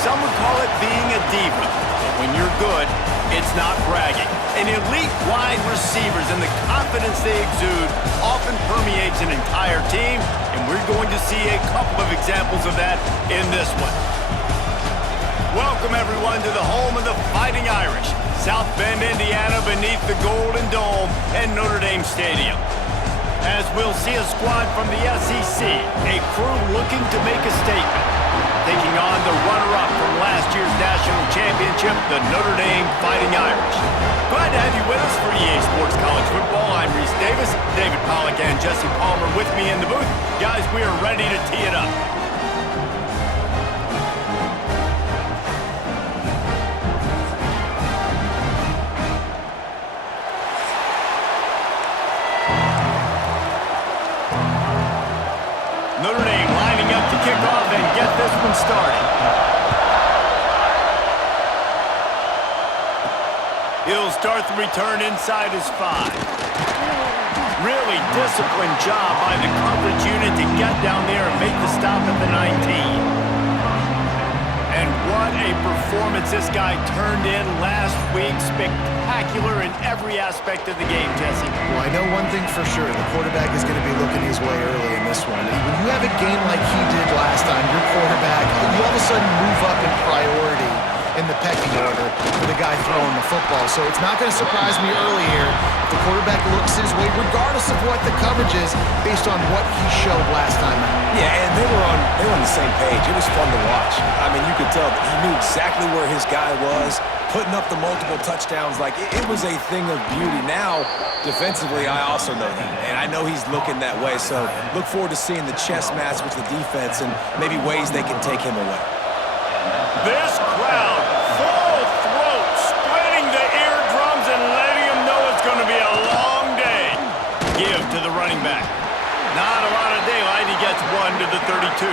some would call it being a diva. But when you're good, it's not bragging. And elite wide receivers and the confidence they exude often permeates an entire team, and we're going to see a couple of examples of that in this one. Welcome, everyone, to the home of the Fighting Irish, South Bend, Indiana, beneath the Golden Dome and Notre Dame Stadium. As we'll see a squad from the SEC, a crew looking to make a statement, taking on the runner-up from last year's national championship, the Notre Dame Fighting Irish. Glad to have you with us for EA Sports College Football. I'm Reese Davis, David Pollack and Jesse Palmer with me in the booth. Guys, we are ready to tee it up. Notre Dame lining up to kick off and get this one started. He'll start the return inside his 5. Really disciplined job by the coverage unit to get down there and make the stop at the 19. And what a performance this guy turned in last week. Spectacular in every aspect of the game, Jesse. Well, I know one thing for sure. The quarterback is going to be looking his way early in this one. When you have a game like he did last time, your quarterback, you all of a sudden move up in priority in the pecking order for the guy throwing the football. So it's not going to surprise me early here if the quarterback looks his way, regardless of what the coverage is, based on what he showed last time out. Yeah, and they were on the same page. It was fun to watch. I mean, you could tell that he knew exactly where his guy was, putting up the multiple touchdowns. Like, it was a thing of beauty. Now, defensively, I also know that, and I know he's looking that way. So look forward to seeing the chess match with the defense and maybe ways they can take him away. This crowd, full throat, splitting the eardrums and letting him know it's going to be a long day. Give to the running back. Not a lot of daylight. He gets 1 to the 32.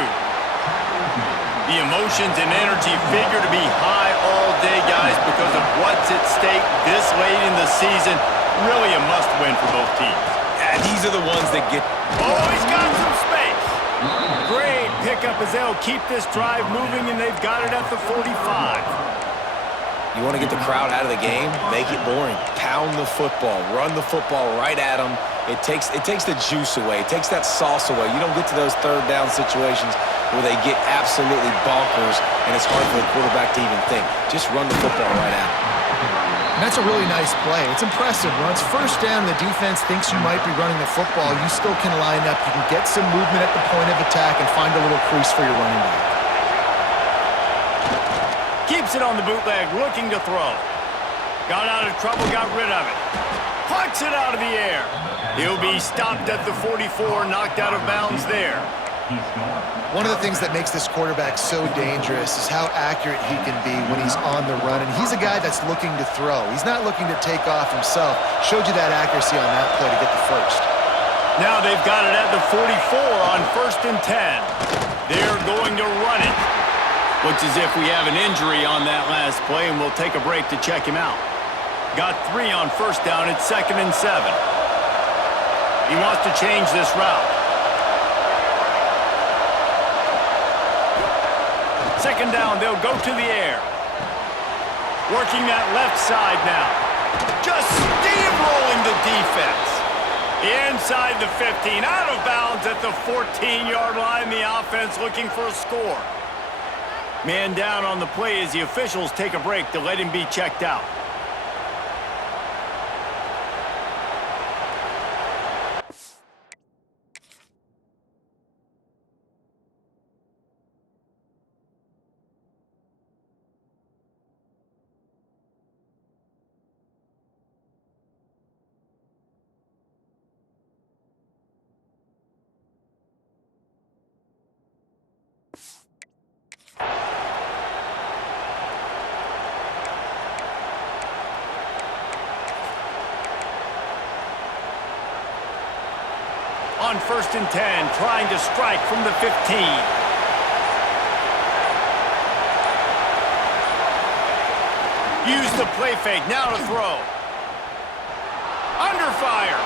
The emotions and energy figure to be high all day, guys, because of what's at stake this late in the season. Really a must-win for both teams. Yeah, these are the ones that get... Oh, he's got some space. Great pickup as they'll keep this drive moving, and they've got it at the 45. You want to get the crowd out of the game? Make it boring. Pound the football. Run the football right at them. It takes the juice away. It takes that sauce away. You don't get to those third down situations where they get absolutely bonkers, and it's hard for the quarterback to even think. Just run the football right at them. And that's a really nice play. It's impressive. When it's first down, the defense thinks you might be running the football. You still can line up. You can get some movement at the point of attack and find a little crease for your running back. Keeps it on the bootleg, looking to throw. Got out of trouble, got rid of it. Pucks it out of the air. He'll be stopped at the 44, knocked out of bounds there. One of the things that makes this quarterback so dangerous is how accurate he can be when he's on the run. And he's a guy that's looking to throw. He's not looking to take off himself. Showed you that accuracy on that play to get the first. Now they've got it at the 44 on 1st and 10. They're going to run it. Looks as if we have an injury on that last play, and we'll take a break to check him out. Got 3 on 1st down. It's 2nd and 7. He wants to change this route. 2nd down, they'll go to the air. Working that left side now. Just steamrolling the defense. Inside the 15, out of bounds at the 14-yard line. The offense looking for a score. Man down on the play as the officials take a break to let him be checked out. On 1st and 10, trying to strike from the 15. Use the play fake, now to throw. Under fire.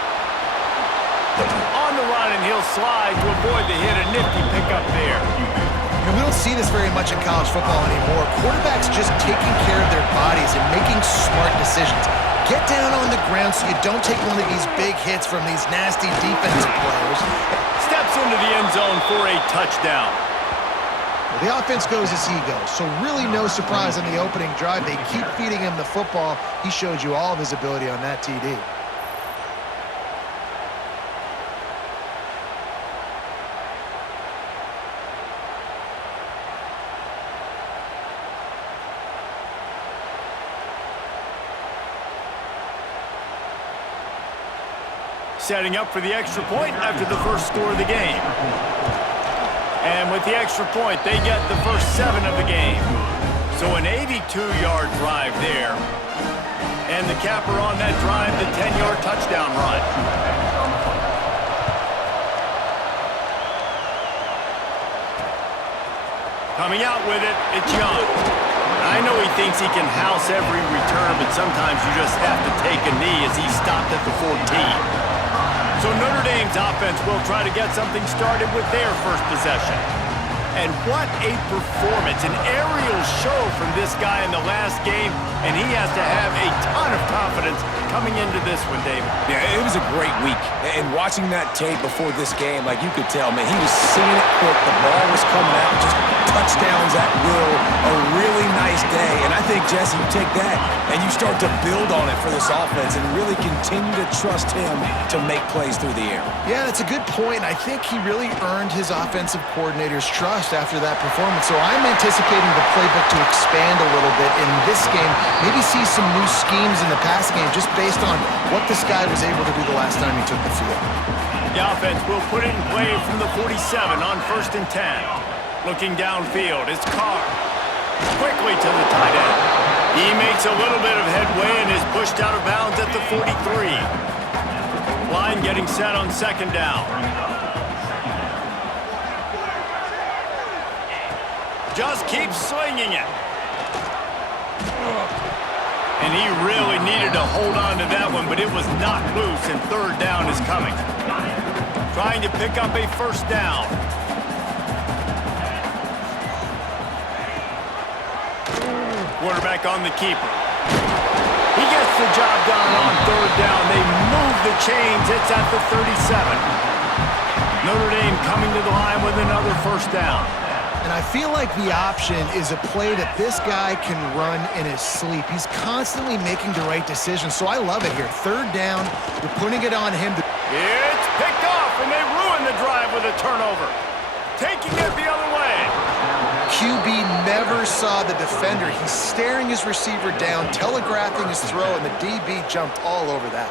On the run, and he'll slide to avoid the hit. A nifty pickup there. We don't see this very much in college football anymore. Quarterbacks just taking care of their bodies and making smart decisions. Get down on the ground so you don't take one of these big hits from these nasty defensive players. Steps into the end zone for a touchdown. Well, the offense goes as he goes, so really no surprise on the opening drive. They keep feeding him the football. He showed you all of his ability on that TD. Setting up for the extra point after the first score of the game. And with the extra point, they get the first 7 of the game. So an 82-yard drive there. And the capper on that drive, the 10-yard touchdown run. Coming out with it, it's Young. I know he thinks he can house every return, but sometimes you just have to take a knee as he stopped at the 14. So Notre Dame's offense will try to get something started with their first possession. And what a performance, an aerial show from this guy in the last game, and he has to have a ton of confidence coming into this one, David. Yeah, it was a great week. And watching that tape before this game, like you could tell, man, he was seeing it quick. The ball was coming out, just touchdowns at will. A really nice day. And I think, Jesse, you take that and you start to build on it for this offense and really continue to trust him to make plays through the air. Yeah, that's a good point. I think he really earned his offensive coordinator's trust after that performance. So I'm anticipating the playbook to expand a little bit in this game. Maybe see some new schemes in the passing game just based on what this guy was able to do the last time he took the field. The offense will put it in play from the 47 on 1st and 10. Looking downfield is Carr. Quickly to the tight end. He makes a little bit of headway and is pushed out of bounds at the 43. Line getting set on 2nd down. Just keeps swinging it. And he really needed to hold on to that one, but it was not loose, and 3rd down is coming. Trying to pick up a 1st down. Quarterback on the keeper. He gets the job done on 3rd down. They move the chains. It's at the 37. Notre Dame coming to the line with another 1st down. And I feel like the option is a play that this guy can run in his sleep. He's constantly making the right decision, so I love it here. 3rd down, you're putting it on him. It's picked off, and they ruin the drive with a turnover. Taking it the other way. QB never saw the defender. He's staring his receiver down, telegraphing his throw, and the DB jumped all over that.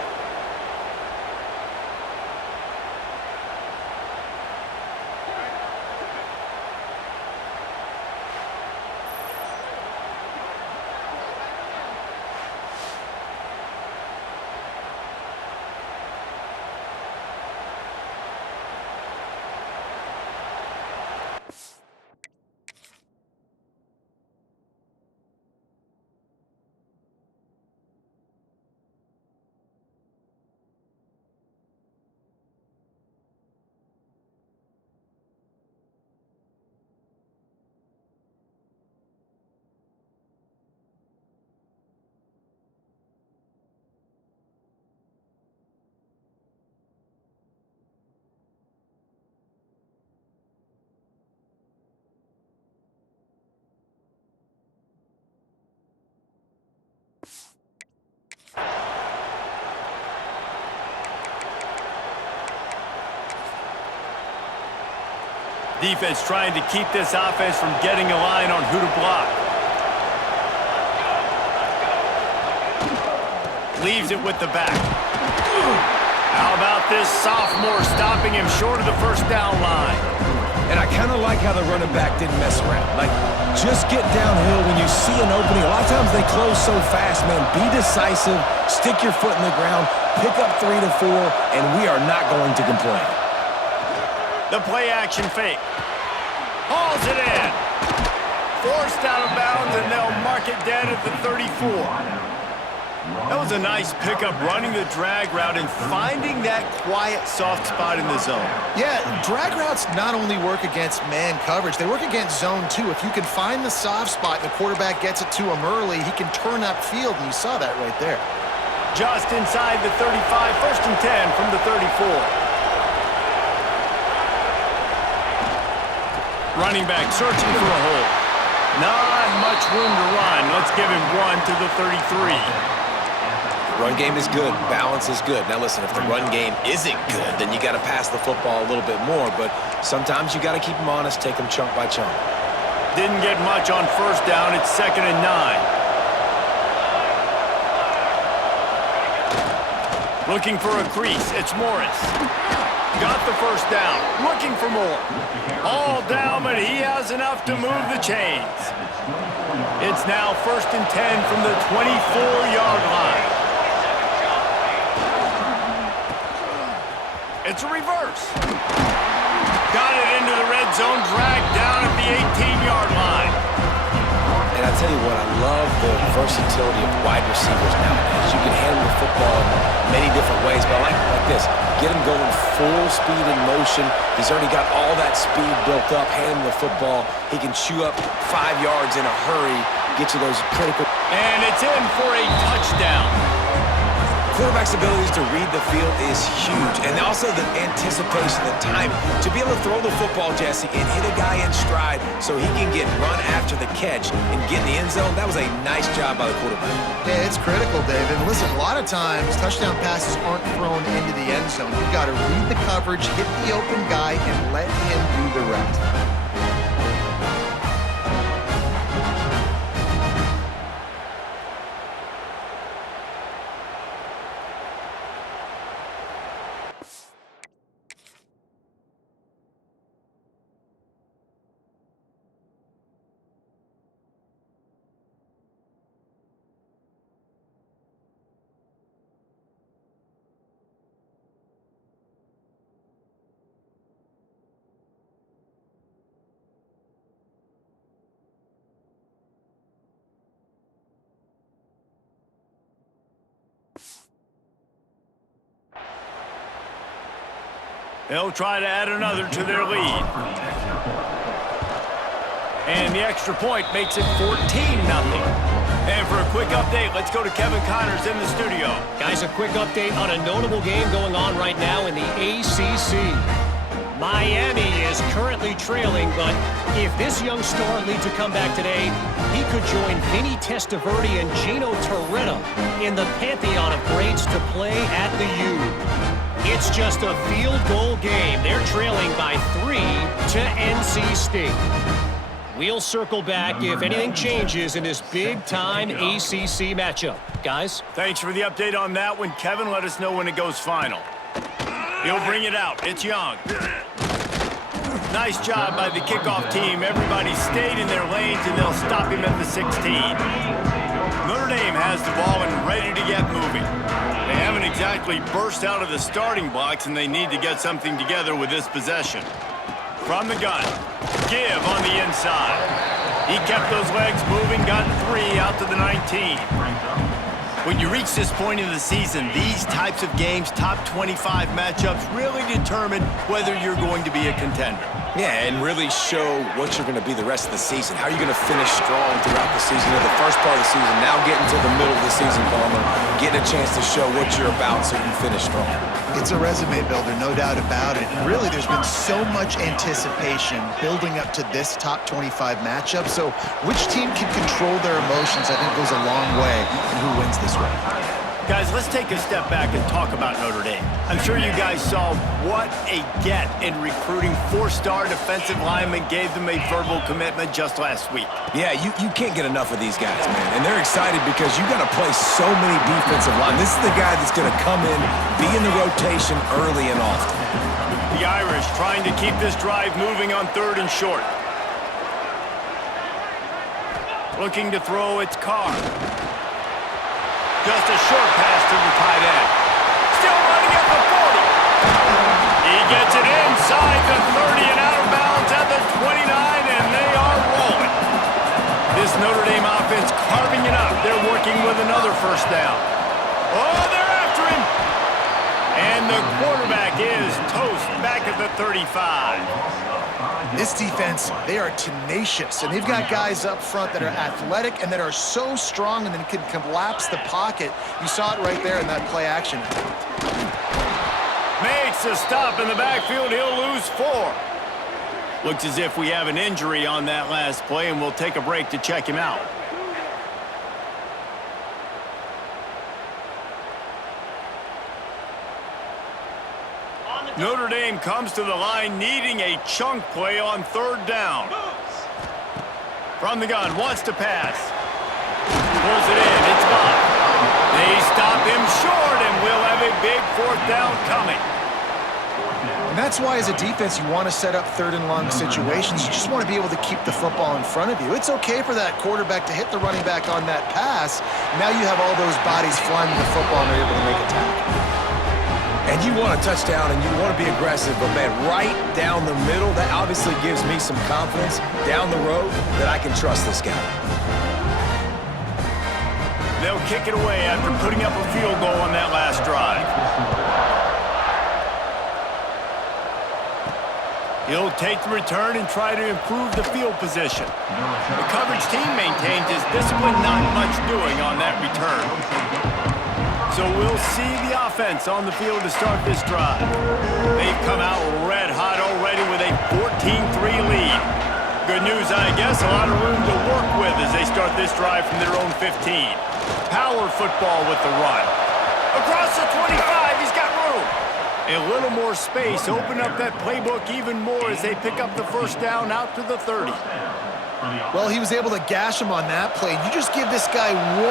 Defense trying to keep this offense from getting a line on who to block. Leaves it with the back. How about this sophomore stopping him short of the 1st down line? And I kind of like how the running back didn't mess around. Like, just get downhill when you see an opening. A lot of times they close so fast, man. Be decisive, stick your foot in the ground, pick up 3 to 4, and we are not going to complain. The play-action fake. Hauls it in. Forced out of bounds, and they'll mark it dead at the 34. That was a nice pickup, running the drag route and finding that quiet, soft spot in the zone. Yeah, drag routes not only work against man coverage, they work against zone too. If you can find the soft spot and the quarterback gets it to him early, he can turn upfield, and you saw that right there. Just inside the 35, 1st and 10 from the 34. Running back searching for a hole. Not much room to run. Let's give him one to the 33. Run game is good. Balance is good. Now listen, if the run game isn't good, then you got to pass the football a little bit more. But sometimes you got to keep them honest, take them chunk by chunk. Didn't get much on 1st down. It's 2nd and 9. Looking for a crease. It's Morris. Got the 1st down. Looking for more. All down, but he has enough to move the chains. It's now 1st and 10 from the 24-yard line. It's a reverse. Got it into the red zone, dragged down at the 18-yard line. And I tell you what, I love the versatility of wide receivers nowadays. You can handle the football in many different ways, but I like this. Get him going full speed in motion. He's already got all that speed built up, hand him the football. He can chew up 5 yards in a hurry, get you those critical. And it's in for a touchdown. Quarterback's abilities to read the field is huge, and also the anticipation, the timing. To be able to throw the football, Jesse, and hit a guy in stride so he can get run after the catch and get in the end zone, that was a nice job by the quarterback. Yeah, it's critical, David. And listen, a lot of times, touchdown passes aren't thrown into the end zone. You've got to read the coverage, hit the open guy, and let him do the rest. They'll try to add another to their lead. And the extra point makes it 14-0. And for a quick update, let's go to Kevin Connors in the studio. Guys, a quick update on a notable game going on right now in the ACC. Miami is currently trailing, but if this young star leads a comeback today, he could join Vinny Testaverde and Gino Torretta in the pantheon of greats to play at the U. It's just a field goal game. They're trailing by 3 to NC State. We'll circle back if anything changes in this big-time ACC matchup. Guys? Thanks for the update on that one. Kevin, let us know when it goes final. He'll bring it out. It's Young. Nice job by the kickoff team. Everybody stayed in their lanes, and they'll stop him at the 16. Notre Dame has the ball and ready to get moving. They haven't exactly burst out of the starting blocks, and they need to get something together with this possession. From the gun, Give on the inside. He kept those legs moving, got 3 out to the 19. When you reach this point in the season, these types of games, top 25 matchups, really determine whether you're going to be a contender. Yeah, and really show what you're going to be the rest of the season. How are you going to finish strong throughout the season? You know, the first part of the season, now getting to the middle of the season, Palmer, getting a chance to show what you're about so you can finish strong. It's a resume builder, no doubt about it. And really, there's been so much anticipation building up to this top 25 matchup. So which team can control their emotions, I think, goes a long way in who wins this one. Guys, let's take a step back and talk about Notre Dame. I'm sure you guys saw what a get in recruiting. 4-star defensive linemen gave them a verbal commitment just last week. Yeah, you can't get enough of these guys, man. And they're excited because you got to play so many defensive line. This is the guy that's going to come in, be in the rotation early and often. The Irish trying to keep this drive moving on 3rd and short. Looking to throw, it's Carr. Just a short pass to the tight end. Still running at the 40. He gets it inside the 30 and out of bounds at the 29, and they are rolling. This Notre Dame offense carving it up. They're working with another 1st down. Oh, they're after him. And the quarterback is toast back at the 35. This defense, they are tenacious, and they've got guys up front that are athletic and that are so strong and then can collapse the pocket. You saw it right there in that play action. Makes a stop in the backfield. He'll lose 4. Looks as if we have an injury on that last play, and we'll take a break to check him out. Notre Dame comes to the line needing a chunk play on 3rd down. From the gun, wants to pass. Pulls it in, it's gone. They stop him short, and we'll have a big 4th down coming. And that's why, as a defense, you want to set up 3rd and long situations. You just want to be able to keep the football in front of you. It's okay for that quarterback to hit the running back on that pass. Now you have all those bodies flying the football and they're able to make a tackle. And you want a touchdown and you want to be aggressive, but man, right down the middle, that obviously gives me some confidence down the road that I can trust this guy. They'll kick it away after putting up a field goal on that last drive. He'll take the return and try to improve the field position. The coverage team maintains his discipline, not much doing on that return. So we'll see the offense on the field to start this drive. They've come out red hot already with a 14-3 lead. Good news, I guess, a lot of room to work with as they start this drive from their own 15. Power football with the run. Across the 25, he's got room. A little more space, open up that playbook even more as they pick up the 1st down out to the 30. Well, he was able to gash him on that play. You just give this guy 1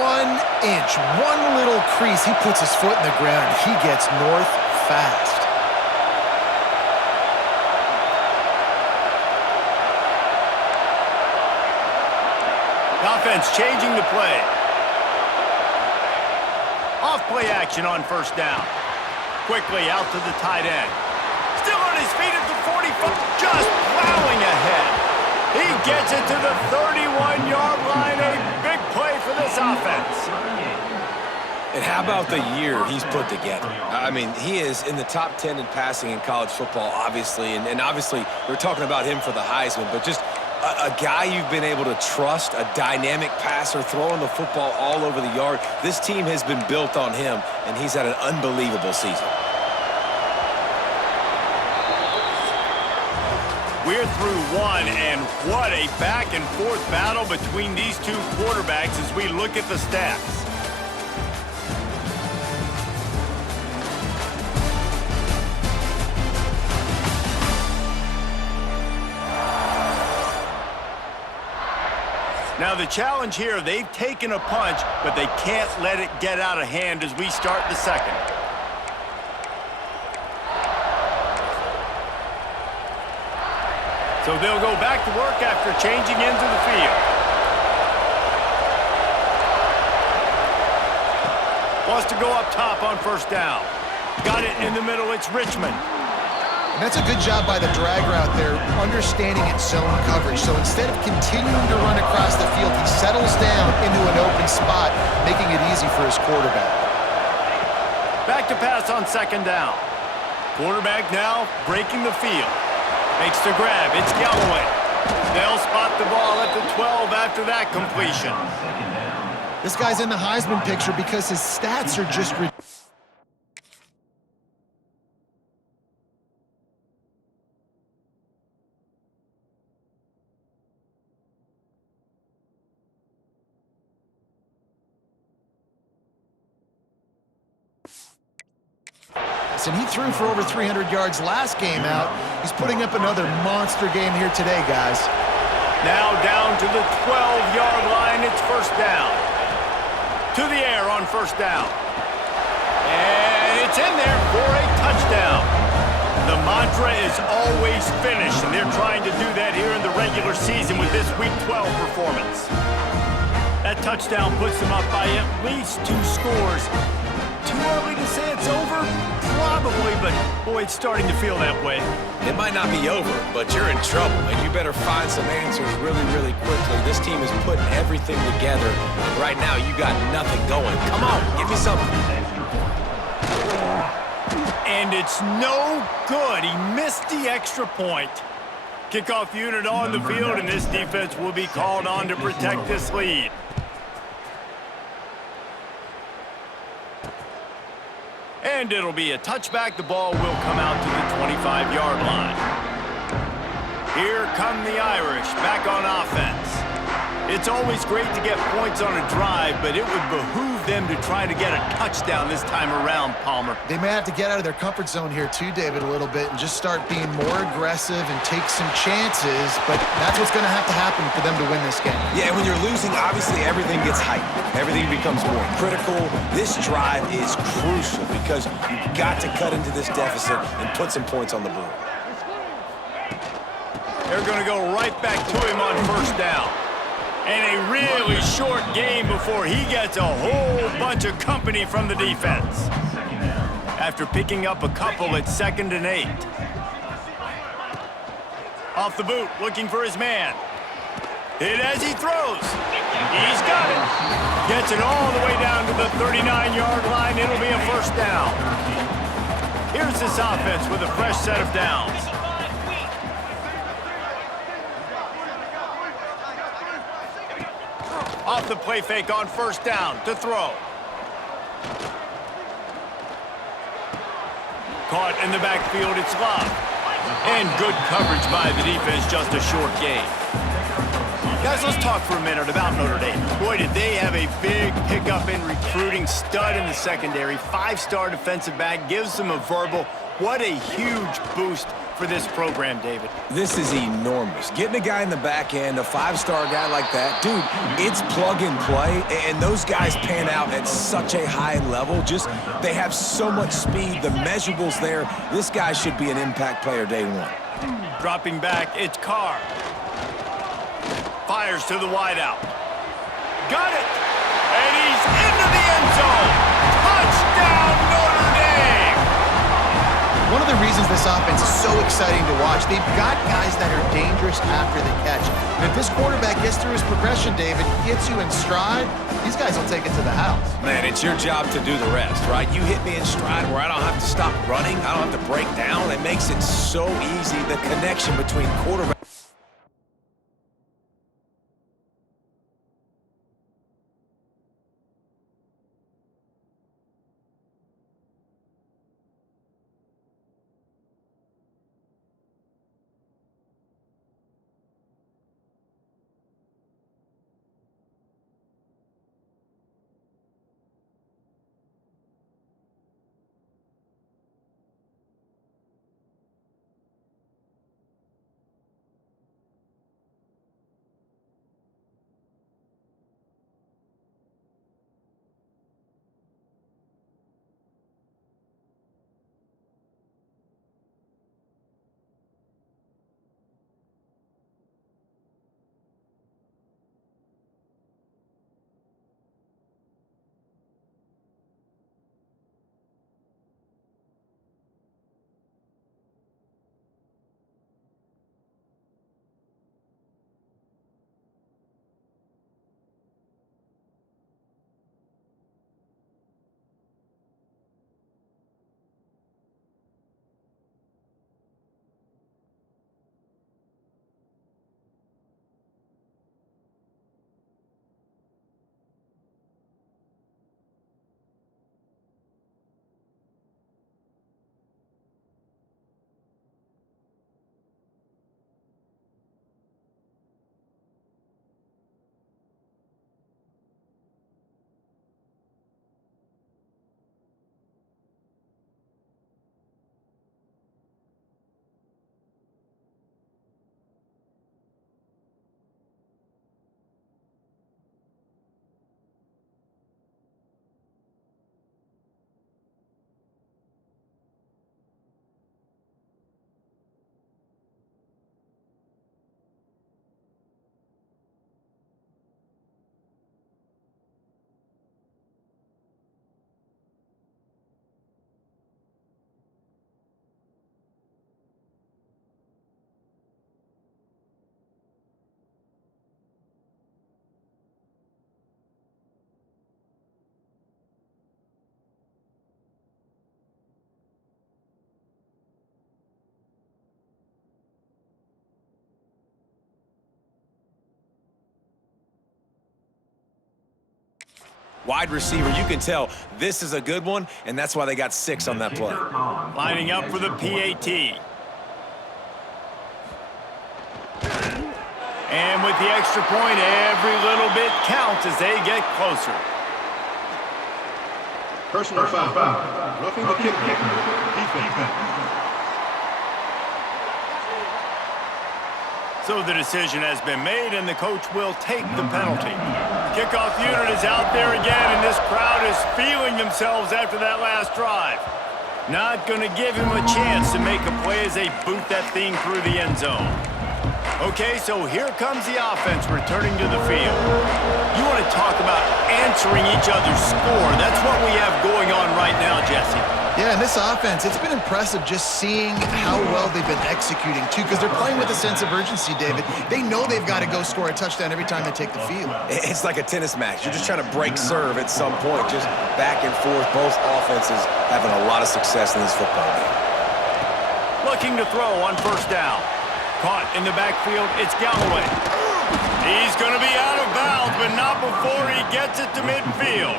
inch, one little crease. He puts his foot in the ground, and he gets north fast. The offense changing the play. Off play action on 1st down. Quickly out to the tight end. Still on his feet at the 45, just plowing ahead. He gets it to the 31-yard line. A big play for this offense. And how about the year he's put together? I mean, he is in the top 10 in passing in college football, obviously. And obviously, we're talking about him for the Heisman. But just a guy you've been able to trust, a dynamic passer, throwing the football all over the yard. This team has been built on him, and he's had an unbelievable season. We're through 1, and what a back-and-forth battle between these two quarterbacks as we look at the stats. Now the challenge here, they've taken a punch, but they can't let it get out of hand as we start the 2nd. So they'll go back to work after changing into the field. Wants to go up top on 1st down. Got it in the middle, it's Richmond. And that's a good job by the drag route there, understanding its zone coverage. So instead of continuing to run across the field, he settles down into an open spot, making it easy for his quarterback. Back to pass on 2nd down. Quarterback now breaking the field. Makes the grab, it's Galloway. They'll spot the ball at the 12 after that completion. This guy's in the Heisman picture because his stats are just ridiculous. And he threw for over 300 yards last game out. He's putting up another monster game here today, guys. Now down to the 12-yard line. It's 1st down. To the air on 1st down. And it's in there for a touchdown. The mantra is always finish, and they're trying to do that here in the regular season with this Week 12 performance. That touchdown puts them up by at least 2 scores. Too early to say it's over? Probably, but boy, it's starting to feel that way. It might not be over, but you're in trouble, and you better find some answers really, really quickly. This team is putting everything together, and right now you got nothing going. Come on, give me something. And it's no good. He missed the extra point. Kickoff unit on the field, and this defense will be called on to protect this lead. And it'll be a touchback. The ball will come out to the 25-yard line. Here come the Irish back on offense. It's always great to get points on a drive, but it would behoove them to try to get a touchdown this time around, Palmer. They may have to get out of their comfort zone here too, David, a little bit and just start being more aggressive and take some chances, but that's what's going to have to happen for them to win this game. Yeah, when you're losing, obviously everything gets hyped. Everything becomes more critical. This drive is crucial because you've got to cut into this deficit and put some points on the board. They're going to go right back to him on first down. And a really short game before he gets a whole bunch of company from the defense. After picking up a couple at 2nd and 8. Off the boot, looking for his man. Hit as he throws. He's got it. Gets it all the way down to the 39-yard line. It'll be a first down. Here's this offense with a fresh set of downs. Off the play fake on first down to throw. Caught in the backfield, it's Love. And good coverage by the defense, just a short gain. Guys, let's talk for a minute about Notre Dame. Boy, did they have a big pickup in recruiting. Stud in the secondary, 5-star defensive back, gives them a verbal. What a huge boost for this program, David. This is enormous. Getting a guy in the back end, a 5-star guy like that, dude, it's plug and play, and those guys pan out at such a high level. Just, they have so much speed, the measurables there. This guy should be an impact player day one. Dropping back, it's Carr. Fires to the wideout. Got it! And he's into the end zone! Touchdown, Notre Dame! One of the reasons this offense is so exciting to watch, they've got guys that are dangerous after the catch. And if this quarterback gets through his progression, David, he hits you in stride, these guys will take it to the house. Man, it's your job to do the rest, right? You hit me in stride where I don't have to stop running, I don't have to break down. It makes it so easy, the connection between quarterback. Wide receiver, you can tell this is a good one, and that's why they got 6 on that play. Lining up for the PAT. And with the extra point, every little bit counts as they get closer. Personal foul. Roughing the kicker. Defense. So the decision has been made, and the coach will take the penalty. Kickoff unit is out there again, and this crowd is feeling themselves after that last drive. Not going to give him a chance to make a play as they boot that thing through the end zone. Okay, so here comes the offense returning to the field. You want to talk about answering each other's score. That's what we have going on right now, Jesse. Yeah, and this offense, it's been impressive just seeing how well they've been executing, too, because they're playing with a sense of urgency, David. They know they've got to go score a touchdown every time they take the field. It's like a tennis match. You're just trying to break serve at some point, just back and forth. Both offenses having a lot of success in this football game. Looking to throw on first down. Caught in the backfield, it's Galloway. He's going to be out of bounds, but not before he gets it to midfield.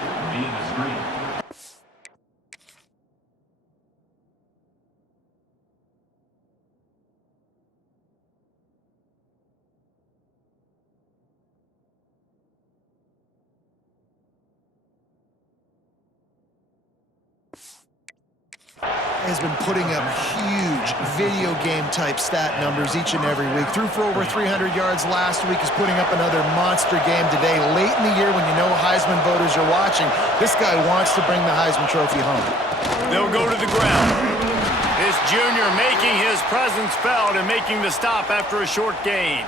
Has been putting up huge video game type stat numbers each and every week. Threw for over 300 yards last week. Is putting up another monster game today. Late in the year when you know Heisman voters are watching, this guy wants to bring the Heisman Trophy home. They'll go to the ground. This junior making his presence felt and making the stop after a short gain.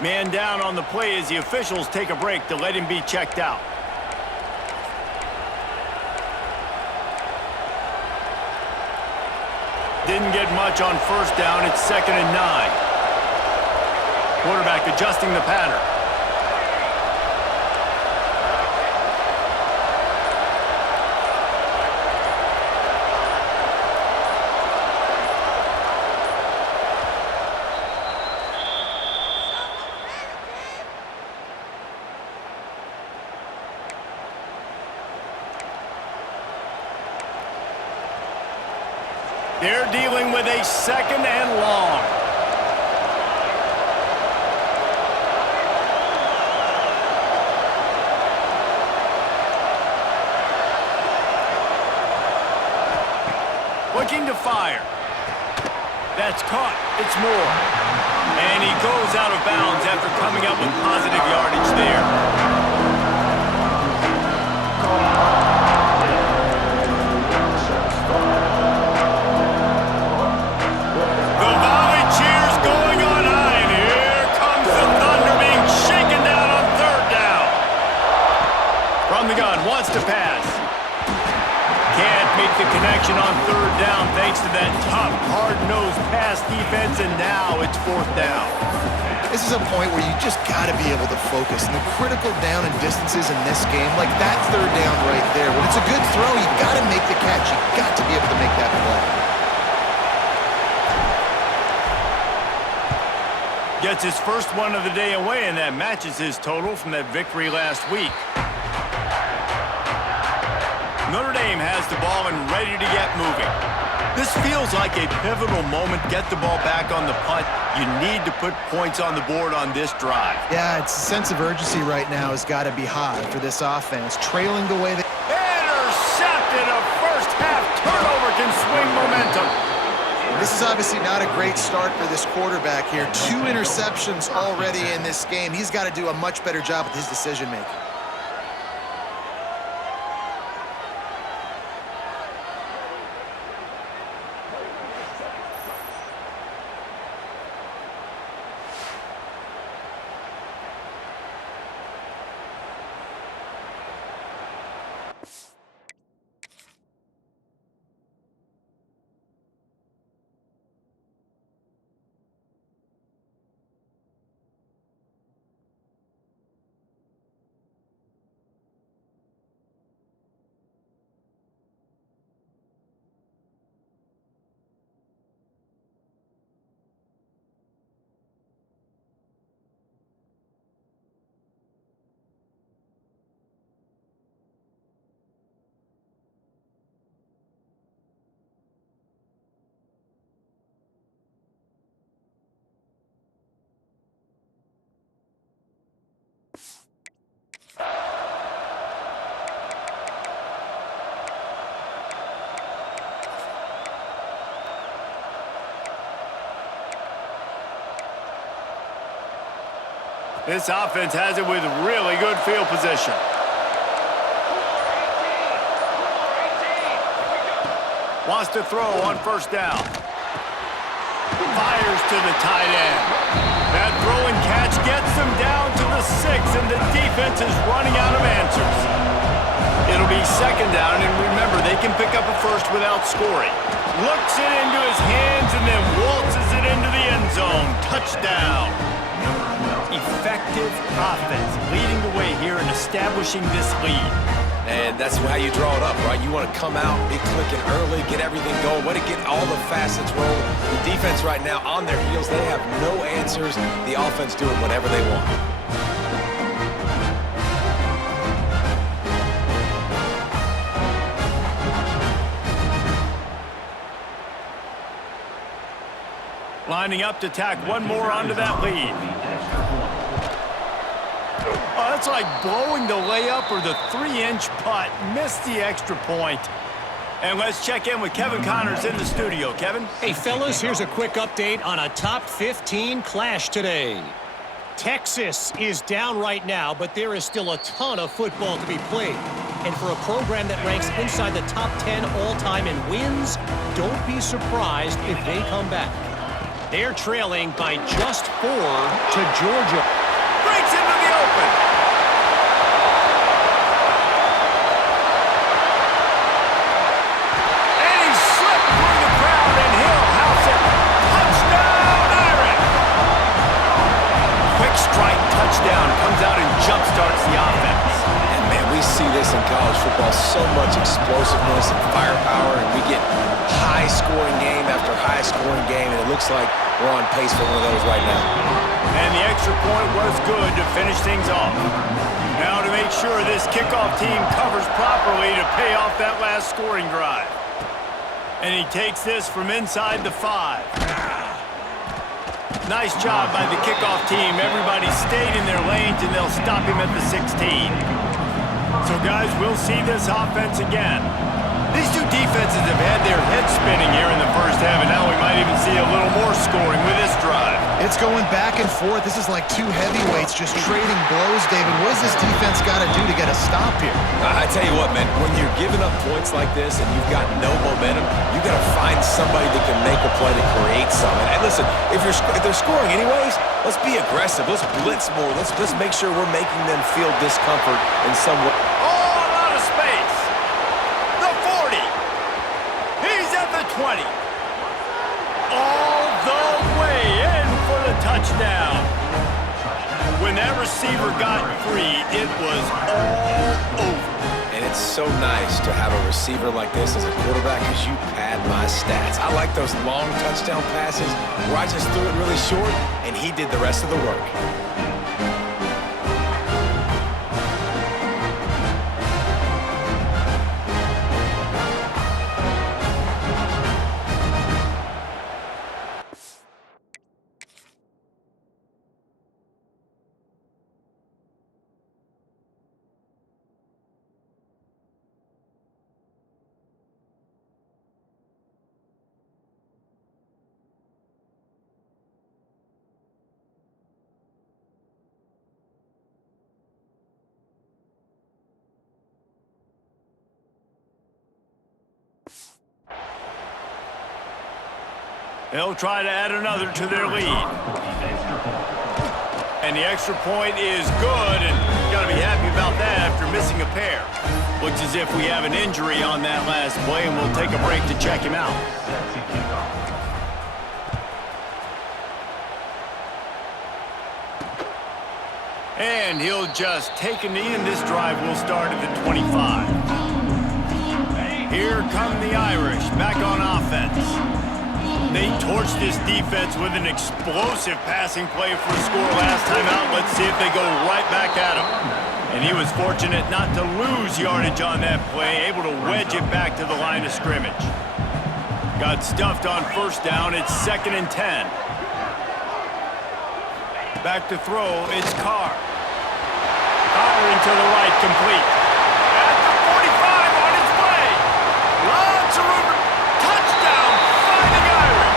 Man down on the play as the officials take a break to let him be checked out. Didn't get much on first down. It's 2nd and 9. Quarterback adjusting the pattern. They're dealing with a 2nd and long. Looking to fire. That's caught. It's Moore. And he goes out of bounds after coming up with positive yardage there. Wants to pass. Can't make the connection on 3rd down thanks to that tough, hard-nosed pass defense, and now it's 4th down. This is a point where you just got to be able to focus. And the critical down and distances in this game, like that 3rd down right there, when it's a good throw, you got to make the catch. You got to be able to make that play. Gets his first one of the day away, and that matches his total from that victory last week. Notre Dame has the ball and ready to get moving. This feels like a pivotal moment. Get the ball back on the punt. You need to put points on the board on this drive. Yeah, it's a sense of urgency right now has got to be high for this offense. Trailing the way they... Intercepted. A first-half turnover can swing momentum. This is obviously not a great start for this quarterback here. 2 interceptions already in this game. He's got to do a much better job with his decision-making. This offense has it with really good field position. Wants to throw on first down. Fires to the tight end. That throw and catch gets them down to the 6, and the defense is running out of answers. It'll be second down, and remember, they can pick up a first without scoring. Looks it into his hands and then waltzes it into the end zone. Touchdown. Effective offense leading the way here and establishing this lead. And that's how you draw it up, right? You want to come out, be clicking early, get everything going, want to get all the facets rolling. The defense right now on their heels, they have no answers. The offense doing whatever they want. Lining up to tack one more onto that lead. Oh, that's like blowing the layup or the 3-inch putt. Missed the extra point. And let's check in with Kevin Connors in the studio. Kevin? Hey, fellas, here's a quick update on a top 15 clash today. Texas is down right now, but there is still a ton of football to be played. And for a program that ranks inside the top 10 all-time in wins, don't be surprised if they come back. They're trailing by just 4 to Georgia. Breaks into the open. And he slipped through the crowd, and he'll house it. Touchdown, Irish! Quick strike touchdown comes out and jumpstarts the offense. And, man, we see this in college football, so much explosiveness and firepower, and we get high-scoring game after high-scoring game, and it looks like we're on pace for one of those right now. And the extra point was good to finish things off. Now to make sure this kickoff team covers properly to pay off that last scoring drive. And he takes this from inside the 5. Nice job by the kickoff team. Everybody stayed in their lanes, and they'll stop him at the 16. So, guys, we'll see this offense again. These two defenses have had their heads spinning here in the first half, and now we might even see a little more scoring with this drive. It's going back and forth. This is like two heavyweights just trading blows, David. What does this defense got to do to get a stop here? I tell you what, man, when you're giving up points like this and you've got no momentum, you got to find somebody that can make a play to create something. And listen, if they're scoring anyways, let's be aggressive. Let's blitz more. Let's make sure we're making them feel discomfort in some way. All out of space. The 40. He's at the 20. All the way in for the touchdown. When that receiver got free, it was all over. And it's so nice to have a receiver like this as a quarterback because you pad my stats. I like those long touchdown passes where I just threw it really short and he did the rest of the work. They'll try to add another to their lead. And the extra point is good, and you've got to be happy about that after missing a pair. Looks as if we have an injury on that last play, and we'll take a break to check him out. And he'll just take a knee, and this drive will start at the 25. Here come the Irish, back on offense. They torched this defense with an explosive passing play for a score last time out. Let's see if they go right back at him. And he was fortunate not to lose yardage on that play, able to wedge it back to the line of scrimmage. Got stuffed on first down. It's 2nd and 10. Back to throw. It's Carr. Firing to the right, complete. At the 45, on its way. Lots of room. Touchdown, Fighting Irish.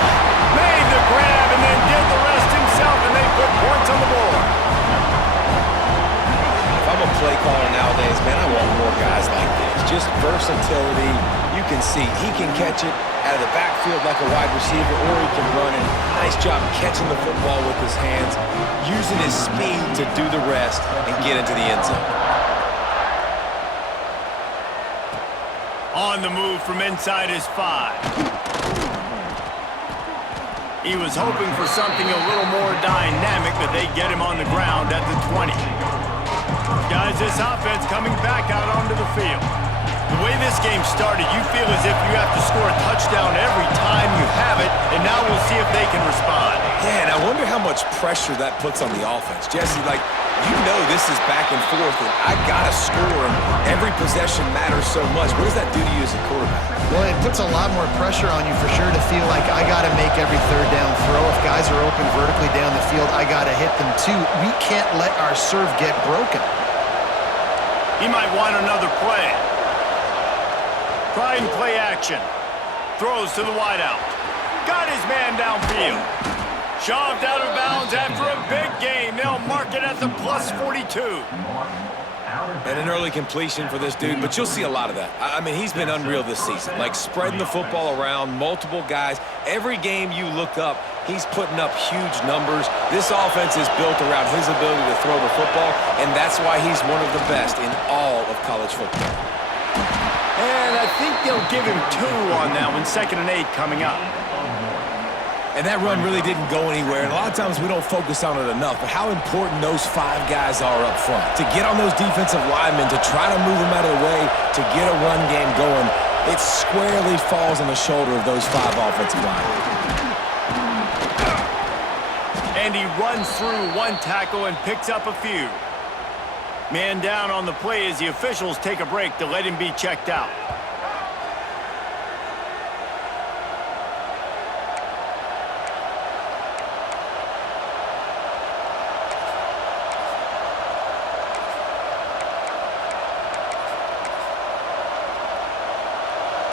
Made the grab and then did the rest himself, and they put points on the board. If I'm a play caller nowadays, man, I want more guys like this. Just versatility. You can see he can catch it out of the backfield like a wide receiver, or he can run it. Nice job catching the football with his hands, using his speed to do the rest and get into the end zone. On the move from inside his 5. He was hoping for something a little more dynamic, but they get him on the ground at the 20. Guys, this offense coming back out onto the field. The way this game started, you feel as if you have to score a touchdown every time you have it, and now we'll see if they can respond. Yeah, and I wonder how much pressure that puts on the offense. Jesse, you know this is back and forth, and I got to score, and every possession matters so much. What does that do to you as a quarterback? Well, it puts a lot more pressure on you for sure to feel like I got to make every third down throw. If guys are open vertically down the field, I got to hit them too. We can't let our serve get broken. He might want another play. Trying play action. Throws to the wideout. Got his man downfield. Shoved out of bounds after a big gain. They'll mark it at the plus 42. And an early completion for this dude, but you'll see a lot of that. I mean, he's been unreal this season. Spreading the football around, multiple guys. Every game you look up, he's putting up huge numbers. This offense is built around his ability to throw the football, and that's why he's one of the best in all of college football. And I think they'll give him 2 on that one. 2nd and 8 coming up. And that run really didn't go anywhere. And a lot of times we don't focus on it enough, but how important those 5 guys are up front. To get on those defensive linemen, to try to move them out of the way, to get a run game going, it squarely falls on the shoulder of those 5 offensive linemen. And he runs through 1 tackle and picks up a few. Man down on the play as the officials take a break to let him be checked out.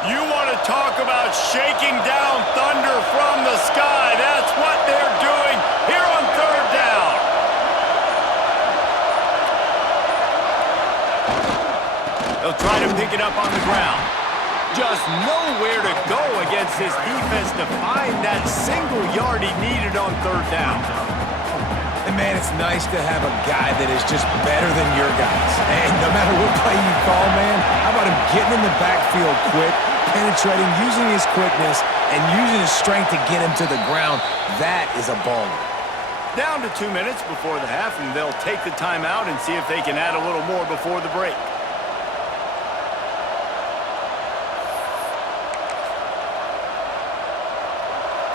You want to talk about shaking down thunder from the sky. That's what they're doing here on 3rd down. They'll try to pick it up on the ground. Just nowhere to go against this defense to find that single yard he needed on 3rd down. And, man, it's nice to have a guy that is just better than your guys. And no matter what play you call, man, how about him getting in the backfield quick, penetrating, using his quickness, and using his strength to get him to the ground? That is a baller. Down to 2 minutes before the half, and they'll take the timeout and see if they can add a little more before the break.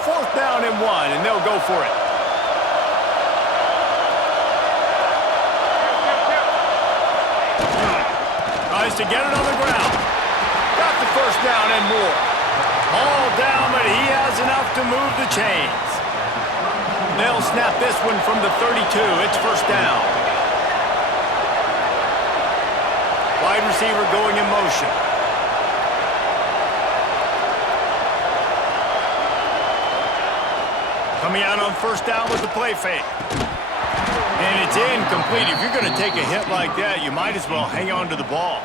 Fourth down and 1, and they'll go for it. Tries to get it on the ground. Got the first down and more. All down, but he has enough to move the chains. They'll snap this one from the 32. It's first down. Wide receiver going in motion. Coming out on first down with the play fake. And it's incomplete. If you're going to take a hit like that, you might as well hang on to the ball.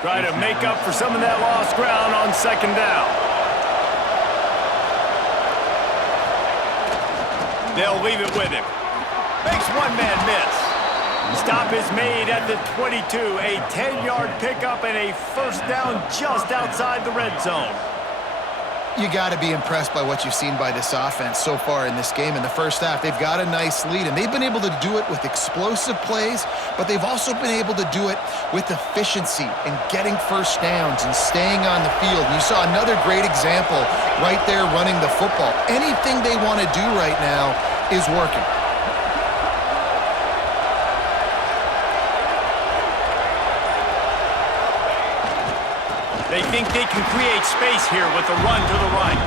Try to make up for some of that lost ground on 2nd down. They'll leave it with him. Makes one man miss. Stop is made at the 22. A 10-yard pickup and a first down just outside the red zone. You got to be impressed by what you've seen by this offense so far in this game. In the first half, they've got a nice lead, and they've been able to do it with explosive plays, but they've also been able to do it with efficiency and getting first downs and staying on the field. You saw another great example right there running the football. Anything they want to do right now is working. They think they can create space here with a run to the right.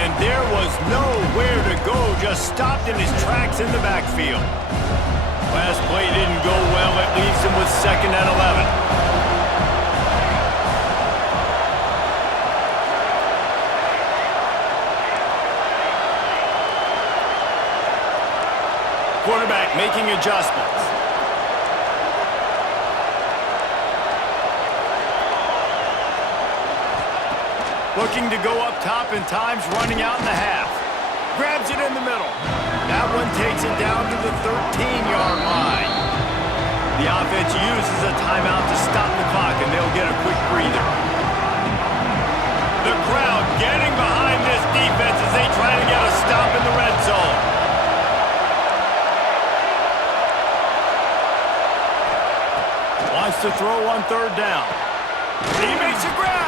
And there was nowhere to go, just stopped in his tracks in the backfield. Last play didn't go well. It leaves him with 2nd and 11. Quarterback making adjustments. Looking to go up top, and time's running out in the half. Grabs it in the middle. That one takes it down to the 13-yard line. The offense uses a timeout to stop the clock, and they'll get a quick breather. The crowd getting behind this defense as they try to get a stop in the red zone. Wants to throw on 3rd down. He makes a grab.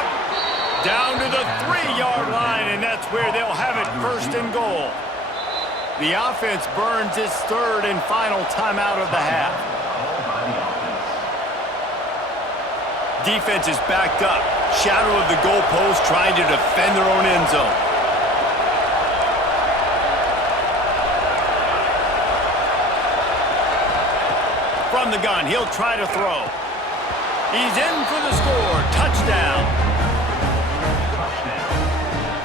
Down to the 3-yard line, and that's where they'll have it 1st and goal. The offense burns its 3rd and final timeout of the half. Defense is backed up. Shadow of the goalpost trying to defend their own end zone. From the gun, he'll try to throw. He's in for the score. Touchdown.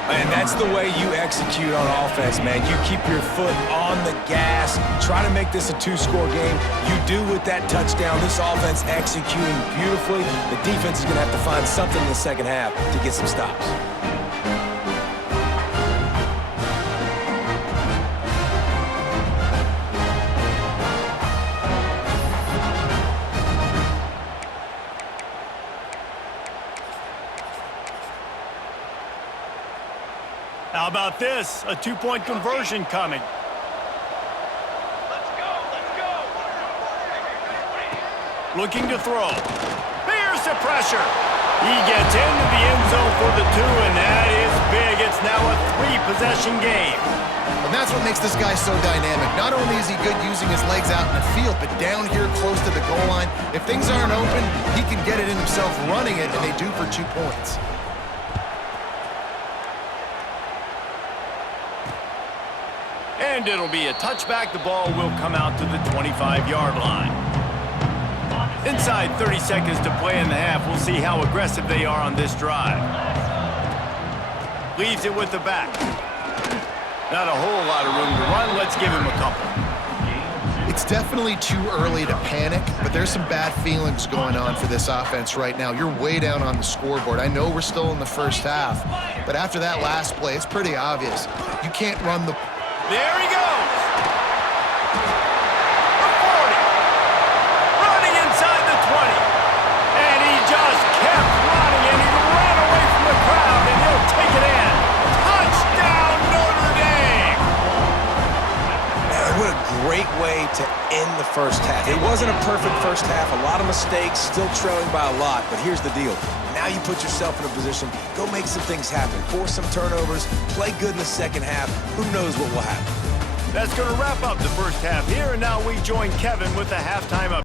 And that's the way you execute on offense, man. You keep your foot on the gas. Try to make this a 2-score game. You do with that touchdown. This offense executing beautifully. The defense is going to have to find something in the 2nd half to get some stops. How about this? A 2-point conversion coming. Let's go. Looking to throw. Here's the pressure. He gets into the end zone for the 2, and that is big. It's now a 3-possession game. And that's what makes this guy so dynamic. Not only is he good using his legs out in the field, but down here close to the goal line, if things aren't open, he can get it in himself running it, and they do for 2 points. And it'll be a touchback. The ball will come out to the 25-yard line. Inside 30 seconds to play in the half. We'll see how aggressive they are on this drive. Leaves it with the back. Not a whole lot of room to run. Let's give him a couple. It's definitely too early to panic, but there's some bad feelings going on for this offense right now. You're way down on the scoreboard. I know we're still in the 1st half, but after that last play, it's pretty obvious. You can't run the... There he goes. The 40. Running inside the 20. And he just kept running, and he ran away from the crowd, and he'll take it in. Touchdown, Notre Dame. What a great way to end the 1st half. It wasn't a perfect 1st half. A lot of mistakes, still trailing by a lot, but here's the deal. Now you put yourself in a position, go make some things happen, force some turnovers, play good in the 2nd half. Who knows what will happen? That's going to wrap up the 1st half here, and now we join Kevin with the halftime update.